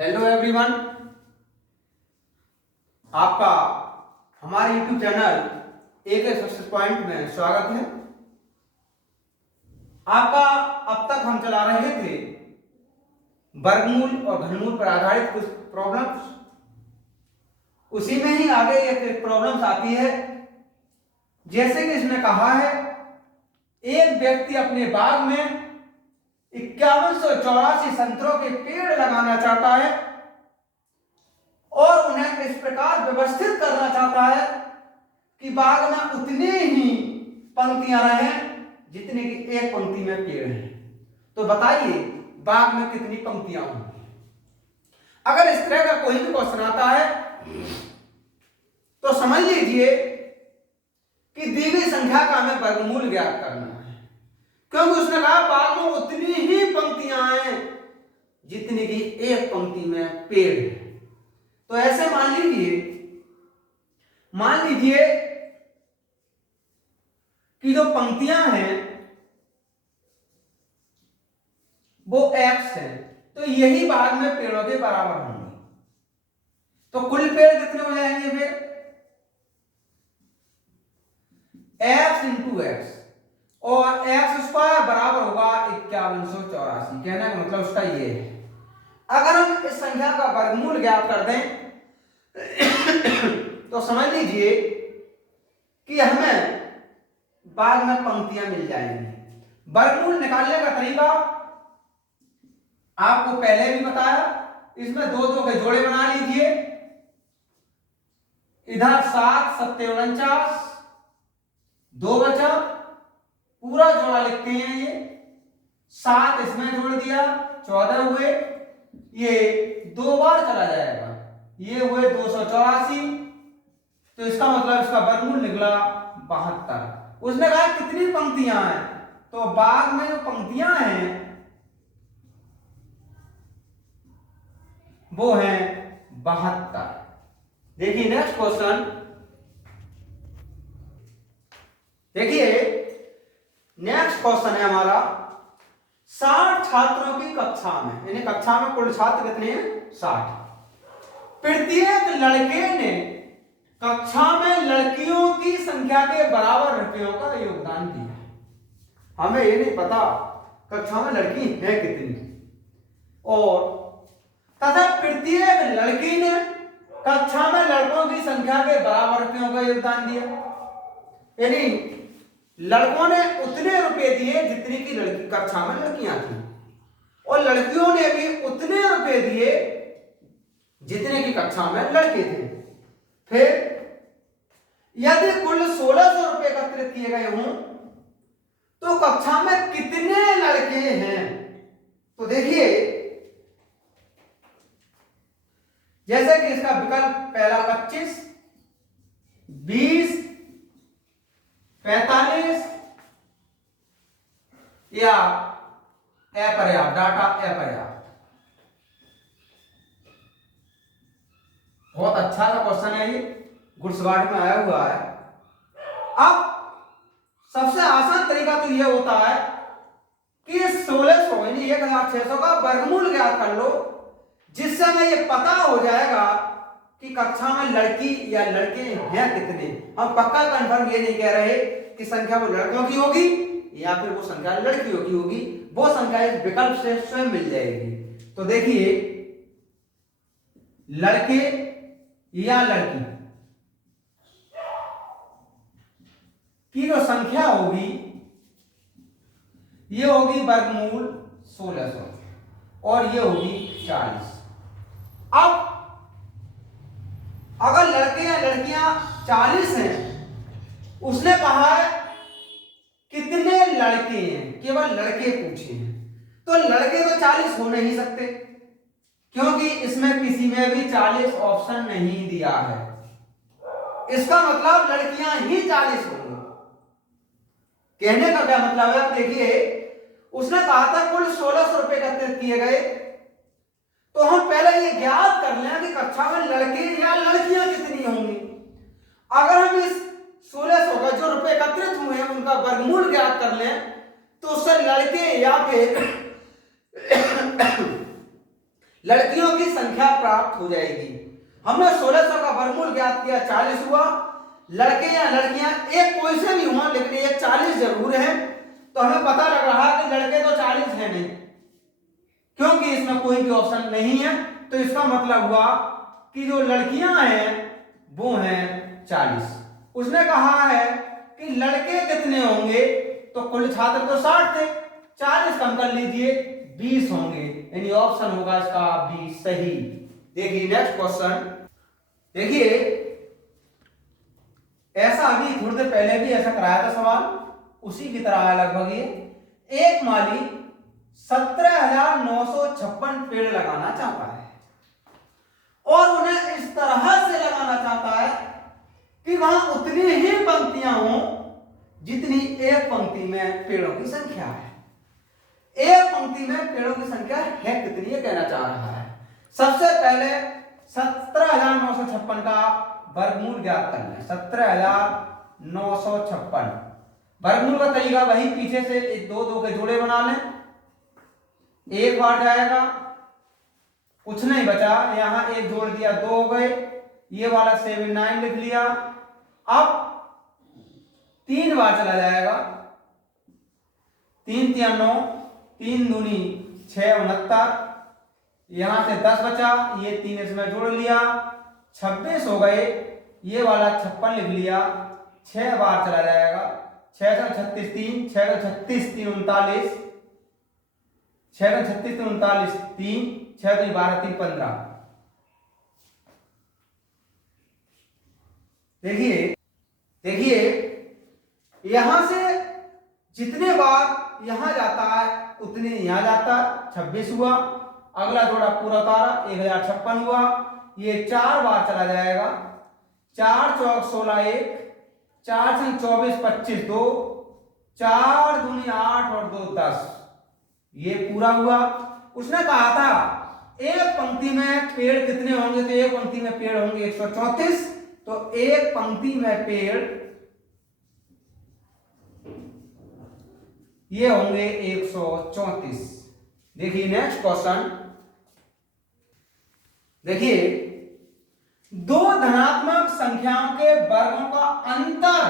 Hello everyone, आपका हमारे YouTube channel एक सक्सेस पॉइंट में स्वागत है। आपका अब तक हम चला रहे थे वर्गमूल और घनमूल पर आधारित कुछ प्रॉब्लम्स। उसी में ही आगे एक प्रॉब्लम्स आती है, जैसे कि इसमें कहा है एक व्यक्ति अपने बाग में 5184 संतरों के पेड़ लगाना चाहता है और उन्हें इस प्रकार व्यवस्थित करना चाहता है कि बाग में उतनी ही पंक्तियां रहें जितने की एक पंक्ति में पेड़ हैं। तो बताइए बाग में कितनी पंक्तियां होंगी। अगर इस तरह का कोई भी क्वेश्चन आता है तो समझ लीजिए कि दी गई संख्या का हमें वर्गमूल ज्ञात करना है, क्योंकि उसने कहा बाग में उतनी ही पंक्तियां हैं जितनी की एक पंक्ति में पेड़ है। तो ऐसे मान लीजिए कि जो पंक्तियां हैं वो x है, तो यही बाग में पेड़ों के बराबर होंगे। तो कुल पेड़ कितने हो जाएंगे फिर x इंटू एक्स, और एक्स स्क्वायर बराबर होगा 5184। कहने का मतलब उसका ये है। अगर हम इस संख्या का वर्गमूल ज्ञात कर दें तो समझ लीजिए कि हमें बाग में पंक्तियां मिल जाएंगी। वर्गमूल निकालने का तरीका आपको पहले भी बताया। इसमें दो दो के जोड़े बना लीजिए। इधर 7 7 49, 2 बचा, पूरा जोड़ा लिखते हैं। ये 7 इसमें जोड़ दिया 14 हुए, ये 2 बार चला जाएगा, ये हुए 284। तो इसका मतलब इसका वर्गमूल निकला 72। उसने कहा कितनी पंक्तियां हैं, तो बाग में जो पंक्तियां हैं वो है 72। देखिए नेक्स्ट क्वेश्चन, देखिए नेक्स्ट क्वेश्चन है हमारा 60 छात्रों की कक्षा में, यानी कक्षा में कुल छात्र कितने हैं 60। प्रत्येक लड़के ने कक्षा में लड़कियों की संख्या के बराबर रुपयों का योगदान दिया। हमें ये नहीं पता कक्षा में लड़की है कितनी, और तथा प्रत्येक लड़की ने कक्षा में लड़कों की संख्या के बराबर रुपयों का योगदान दिया। यानी लड़कों ने उतने रुपए दिए जितनी की लड़की कक्षा में लड़कियां थी, और लड़कियों ने भी उतने रुपए दिए जितने की कक्षा में लड़के थे। फिर यदि कुल 1600 रुपए एकत्रित किए गए हों तो कक्षा में कितने लड़के हैं। तो देखिए जैसे कि इसका विकल्प पहला 25, 20, 45 या अपर्याप्त, डाटा अपर्याप्त। बहुत अच्छा सा क्वेश्चन है, ये गुड्सगार्ड में आया हुआ है। अब सबसे आसान तरीका तो यह होता है कि 1600 यानी 1600 का वर्गमूल ज्ञात कर लो, जिससे हमें यह पता हो जाएगा कि कक्षा में लड़की या लड़के हैं कितने। हम पक्का कंफर्म ये नहीं कह रहे कि संख्या वो लड़कों की होगी या फिर वो संख्या लड़कियों की होगी, वो संख्या इस विकल्प से स्वयं मिल जाएगी। तो देखिए लड़के या लड़की की जो संख्या होगी ये होगी वर्गमूल 1600 और ये होगी 40। अब अगर लड़के या लड़कियां 40 हैं, उसने कहा है कितने लड़के हैं, केवल लड़के पूछे हैं, तो लड़के तो 40 हो नहीं सकते, क्योंकि इसमें किसी में भी 40 ऑप्शन नहीं दिया है। इसका मतलब लड़कियां ही 40 होंगी। कहने का क्या मतलब है, आप देखिए उसने कहा था कुल 1600 रुपए एकत्रित किए गए, तो हम पहले ये ज्ञात कर लें कि कक्षा में लड़के या लड़कियां कितनी होंगी। अगर हम इस 1600 का जो रुपए एकत्रित हुए हैं उनका वर्गमूल ज्ञात कर लें तो उससे लड़के या फिर लड़कियों की संख्या प्राप्त हो जाएगी। हमने 1600 का वर्गमूल ज्ञात किया, 40 हुआ। लड़के या लड़कियां एक कोई से भी हुआ, लेकिन ये 40 जरूर है। तो हमें पता लग रहा है कि लड़के तो 40 है नहीं, क्योंकि इसमें कोई भी ऑप्शन नहीं है। तो इसका मतलब हुआ कि जो लड़कियां हैं वो हैं 40। उसने कहा है कि लड़के कितने होंगे, तो कुल छात्र तो 60 थे, 40 कम कर लीजिए 20 होंगे, यानी ऑप्शन होगा इसका 20 सही। देखिए नेक्स्ट क्वेश्चन, देखिए ऐसा अभी थोड़ी देर पहले भी ऐसा कराया था सवाल, उसी की तरह है लगभग ये। एक माली 17,956 पेड़ लगाना चाहता है और उन्हें इस तरह से लगाना चाहता है कि वहां उतनी ही पंक्तियां हो जितनी एक पंक्ति में पेड़ों की संख्या है। एक पंक्ति में पेड़ों की संख्या है कितनी, ये कहना चाह रहा है। सबसे पहले 17,956 का वर्गमूल ज्ञात करना है। 17,956 वर्गमूल का तरीका वही, पीछे से दो दो के जोड़े बना लें, एक बार जाएगा, कुछ नहीं बचा, यहां एक जोड़ दिया, 2 हो गए, ये वाला 79 लिख लिया। अब 3 बार चला जाएगा, 3 3 9, 3 दूनी 6 69, यहां से 10 बचा, ये 3 इसमें जोड़ लिया, 26 हो गए, ये वाला 56 लिख लिया, 6 बार चला जाएगा, 6 36 3, 6 36 3 39, 6 36 3 39 3, 6 12 3 15। देखिए देखिए यहां से जितने बार यहां जाता है उतने यहां जाता है, 26 हुआ। अगला जोड़ा पूरा उतारा, 1056 हुआ, ये 4 बार चला जाएगा, 4 चौक 16 1, 4 संग 24 25 2, 4 दूनी 8 और 2 10, ये पूरा हुआ। उसने कहा था एक पंक्ति में पेड़ कितने होंगे, तो एक पंक्ति में पेड़ होंगे 134, तो एक पंक्ति में पेड़ ये होंगे 134। देखिए नेक्स्ट क्वेश्चन, देखिए दो धनात्मक संख्याओं के वर्गों का अंतर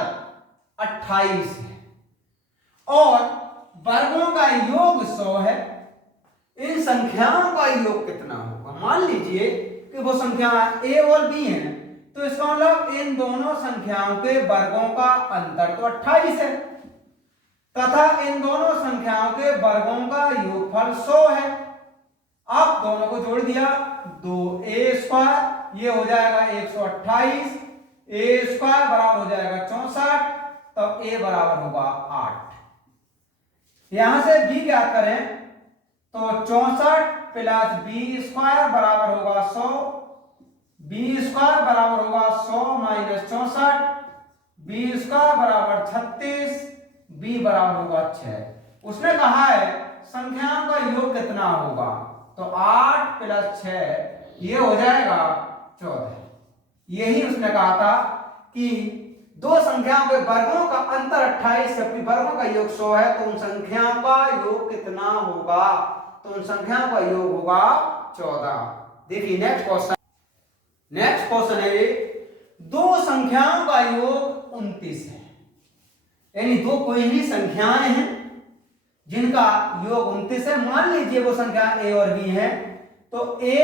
28 है और वर्गों का योग 100 है। इन संख्याओं का योग कितना होगा? मान लीजिए कि वो संख्या a और b हैं, तो इसका मतलब इन दोनों संख्याओं के वर्गों का अंतर तो 28 है, तथा इन दोनों संख्याओं के वर्गों का योगफल 100 है। अब दोनों को जोड़ दिया, 2a², ये हो जाएगा 128, a² बराबर हो जाएगा 64, तब a बराबर होगा 8। यहां से b ज्ञात करें तो 64 प्लस b² बराबर होगा 100, b² बराबर होगा 100 माइनस 64, b² बराबर 36, b बराबर होगा 6। उसने कहा है संख्याओं का योग कितना होगा, तो 8 प्लस 6 ये हो जाएगा 14। यही उसने कहा था कि दो संख्याओं के वर्गों का अंतर 28 जबकि वर्गों का योग 100 है, तो उन संख्याओं का योग कितना होगा, तो उन संख्याओं का योग होगा 14। देखिए नेक्स्ट क्वेश्चन है, दो संख्याओं का योग 29 है, यानी दो कोई भी संख्याएं हैं जिनका योग 29 है। मान लीजिए वो संख्या a और b है, तो a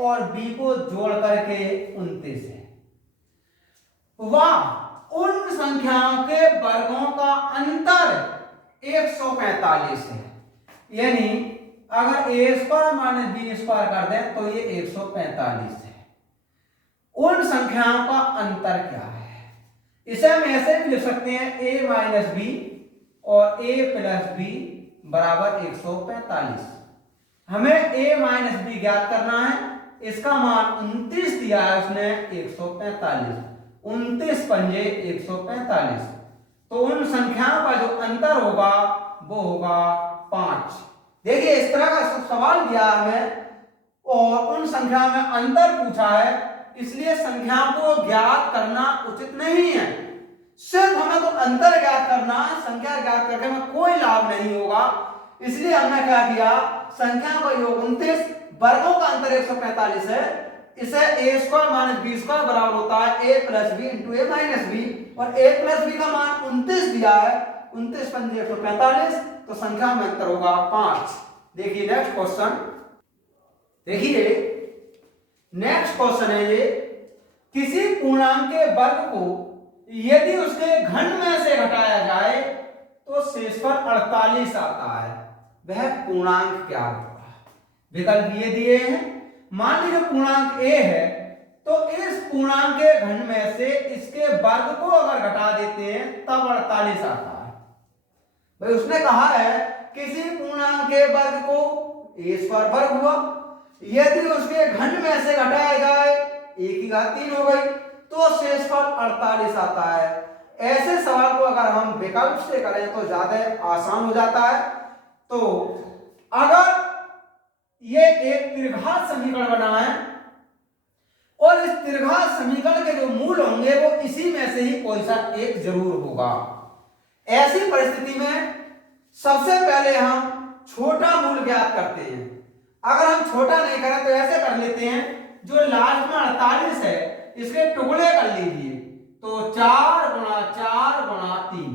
और b को जोड़ करके 29 है। वाह, उन संख्याओं के वर्गों का अंतर 145 है, यानी अगर a² माइनस b² कर दें तो ये 145 है। उन संख्याओं का अंतर क्या है? इसे हम ऐसे भी लिख सकते हैं a माइनस b और a प्लस b बराबर 145। हमें a माइनस b ज्ञात करना है, इसका मान 29 दिया है उसने, 145, 29 पंजे 145, तो उन संख्याओं का जो अंतर होगा वो होगा 5। देखिए इस तरह का सवाल दिया हमें और उन संख्याओं में अंतर पूछा है, इसलिए संख्याओं को ज्ञात करना उचित नहीं है। सिर्फ हमें तो अंतर ज्ञात करना है, संख्या ज्ञात करके हमें कोई लाभ नहीं होगा। इसलिए हमने क्या किया, संख्या का योग 29, वर्गों का अंतर 145 है, इसे a square minus b square बराबर होता है a plus b into a minus b, और a प्लस बी का मान 29 दिया है, 29 पंजे 145, तो संख्या में अंतर होगा 5। देखिए नेक्स्ट क्वेश्चन, देखिए नेक्स्ट क्वेश्चन है ये, किसी पूर्णांक के वर्ग को यदि उसके घन में से घटाया जाए तो शेषफल 48 आता है, वह पूर्णांक क्या होगा? विकल्प ये दिए हैं। मान लीजिए पूर्णांक a है, तो इस पूर्णांक के घन में से इसके वर्ग को अगर घटा देते हैं तब 48 आता है। भाई उसने कहा है किसी पूर्णांक के वर्ग को a स्क्वायर वर्ग हुआ, यदि उसके घन में से घटाया जाए a की घात 3 हो गई तो शेषफल 48 आता है। ऐसे सवाल को अगर हम विकल्प से करें तो ज्यादा आसान हो जाता है। तो अगर ये एक त्रिघात समीकरण बना है और इस त्रिघात समीकरण के जो मूल होंगे वो इसी में से ही कोई सा एक जरूर होगा। ऐसी परिस्थिति में सबसे पहले हम छोटा मूल ज्ञात करते हैं। अगर हम छोटा नहीं करें तो ऐसे कर लेते हैं, जो लास्ट में 48 है इसके टुकड़े कर लीजिए, तो 4 गुणा 4 गुणा 3।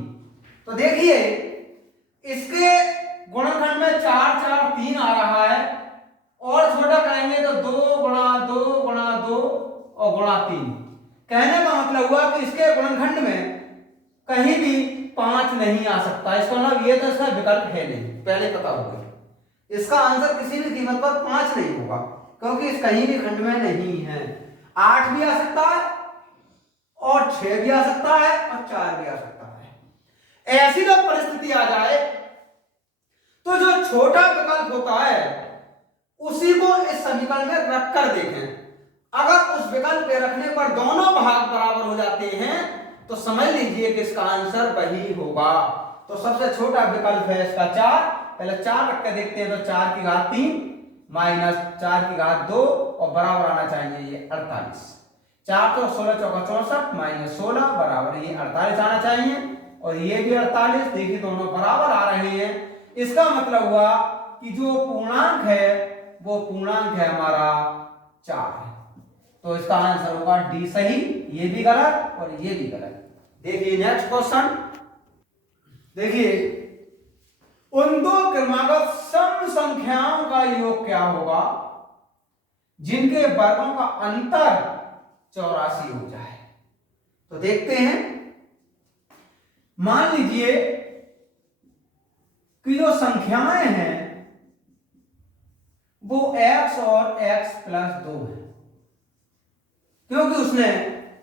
तो देखिए इसके गुणनखंड में 4 4 3 आ रहा है, और छोटा करेंगे तो 2 गुणा 2 गुणा 2 और गुणा 3। कहने का मतलब हुआ कि इसके गुणनखंड में कहीं भी 5 नहीं आ सकता। इसका मतलब ये तो इसका विकल्प है नहीं, पहले पता होगा। इसका आंसर किसी भी कीमत पर 5 नहीं होगा, क्योंकि इस कहीं भी खंड में नहीं है। 8 भी आ सकता है और 6 भी आ सकता है और 4 भी आ सकता है। ऐसी जब परिस्थिति आ जाए तो जो छोटा विकल्प होता है उसी को इस समीकरण में रखकर देखें। अगर उस विकल्प पे रखने पर दोनों भाग बराबर हो जाते हैं तो समझ लीजिए कि इसका आंसर वही होगा। तो सबसे छोटा विकल्प है इसका 4। पहले 4 रख के देखते हैं, तो 4 की घात 3 माइनस 4 की घात 2 और बराबर आना चाहिए ये 48। 4 तो 16 चौका 64 माइनस 16 बराबर ये 48 आना चाहिए, और ये भी 48। देखिए दोनों बराबर आ रहे हैं। इसका मतलब हुआ कि जो पूर्णांक है वो पूर्णांक है हमारा 4। तो इसका आंसर होगा डी सही, ये भी गलत और ये भी गलत। देखिए नेक्स्ट क्वेश्चन, देखिए उन दो क्रमागत सम संख्याओं का योग क्या होगा जिनके वर्गों का अंतर 84 हो जाए? तो देखते हैं। मान लीजिए कि जो संख्याएं हैं वो x और x प्लस 2 है। क्योंकि उसने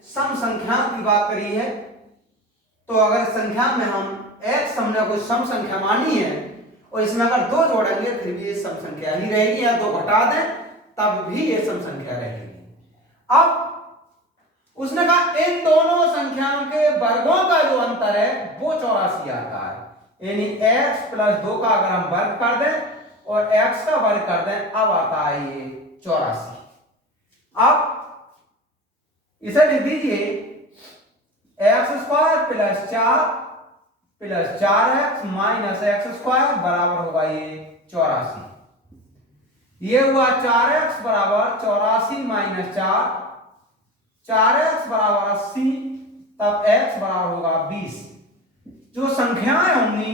सम संख्याओं की बात करी है, तो अगर संख्या में हम x हमने कोई सम संख्या मानी है और इसमें अगर 2 जोड़ेंगे फिर भी ये सम संख्या ही रहेगी, या 2 घटा दें तब भी ये सम संख्या रहेगी। अब उसने कहा इन दोनों संख्याओं के वर्गों का जो अंतर है वो 84 आता है। यानी x प्लस 2 का अगर हम वर्ग कर दें और x का वर्ग कर दें, अब आता है ये 84। अब इसे लिख दीजिए x square plus 4 plus 4x minus x square बराबर होगा ये 84। ये हुआ 4x बराबर 84 माइनस 4, 4x बराबर 80, तब x बराबर होगा 20। जो संख्याएं होंगी,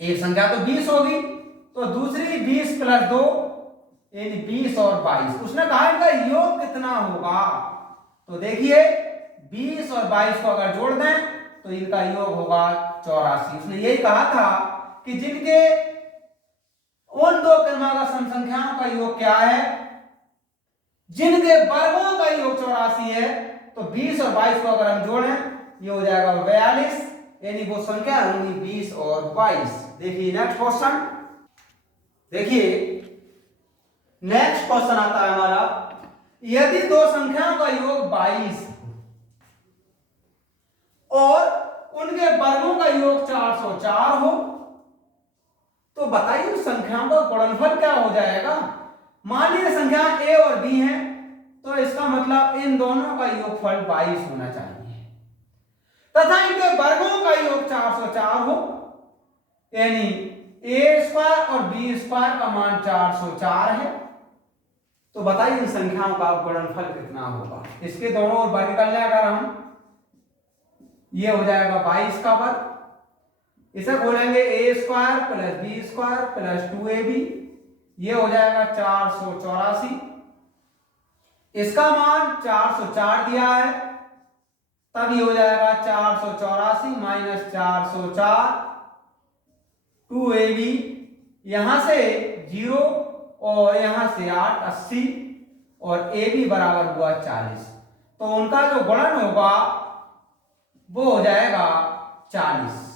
एक संख्या तो 20 होगी, तो दूसरी 20 प्लस 2 यानी 20 और 22। उसने कहा इनका योग कितना होगा? तो देखिए 20 और 22 को अगर जोड़ दें तो इनका योग होगा 84। उसने यही कहा था कि जिनके उन दो क्रमागत सम संख्याओं का योग क्या है, जिनके वर्गों का योग 84 है, तो 20 और 22 को अगर हम जोड़ें ये हो जाएगा 42, यानी वो संख्या होंगी 20 और 22। देखिए नेक्स्ट क्वेश्चन, देखिए नेक्स्ट क्वेश्चन आता है हमारा, यदि दो संख्याओं का योग 22 और उनके वर्गों का योग 404 हो, तो बताइए उस संख्याओं का गुणनफल क्या हो जाएगा? मान लीजिए संख्या a और b है, तो इसका मतलब इन दोनों का योगफल 22 होना चाहिए, तथा इनके वर्गों का योग 404 हो, यानी ए स्क्वायर और बी स्क्वायर का मान 404 है। तो बताइए इन संख्याओं का गुणनफल कितना होगा। इसके दोनों ओर वर्ग कर लें अगर हम, ये हो जाएगा 22 का वर्ग। इसे खोलेंगे A square plus B square plus 2ab, ये हो जाएगा 484। इसका मान 404 दिया है, तब ये हो जाएगा 484 माइनस 404 2ab, यहां से 0 और यहां से 8 80 और ab बराबर हुआ 40। तो उनका जो गुणन होगा वो हो जाएगा 40।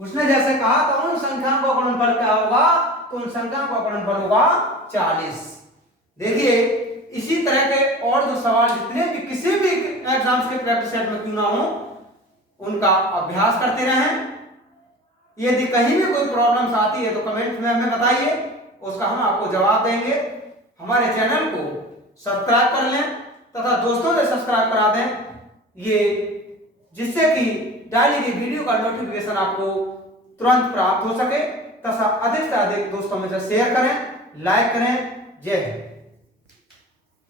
उसने जैसे कहा था उन संख्याओं का गुणनफल क्या होगा, तो उन संख्याओं का गुणनफल होगा 40। देखिए इसी तरह के और जो सवाल जितने भी किसी भी एग्जाम्स के प्रैक्टिस सेट में क्यों ना हो, उनका अभ्यास करते रहें। यदि कहीं भी कोई प्रॉब्लम्स आती है तो कमेंट में हमें बताइए, उसका हम आपको जवाब देंगे। हमारे चैनल को सब्सक्राइब कर लें तथा दोस्तों से सब्सक्राइब करा दें, ये जिससे कि डेली की वीडियो का नोटिफिकेशन आपको तुरंत प्राप्त हो सके। तथा अधिक से अधिक दोस्तों में से शेयर करें, लाइक करें। जय हिंद।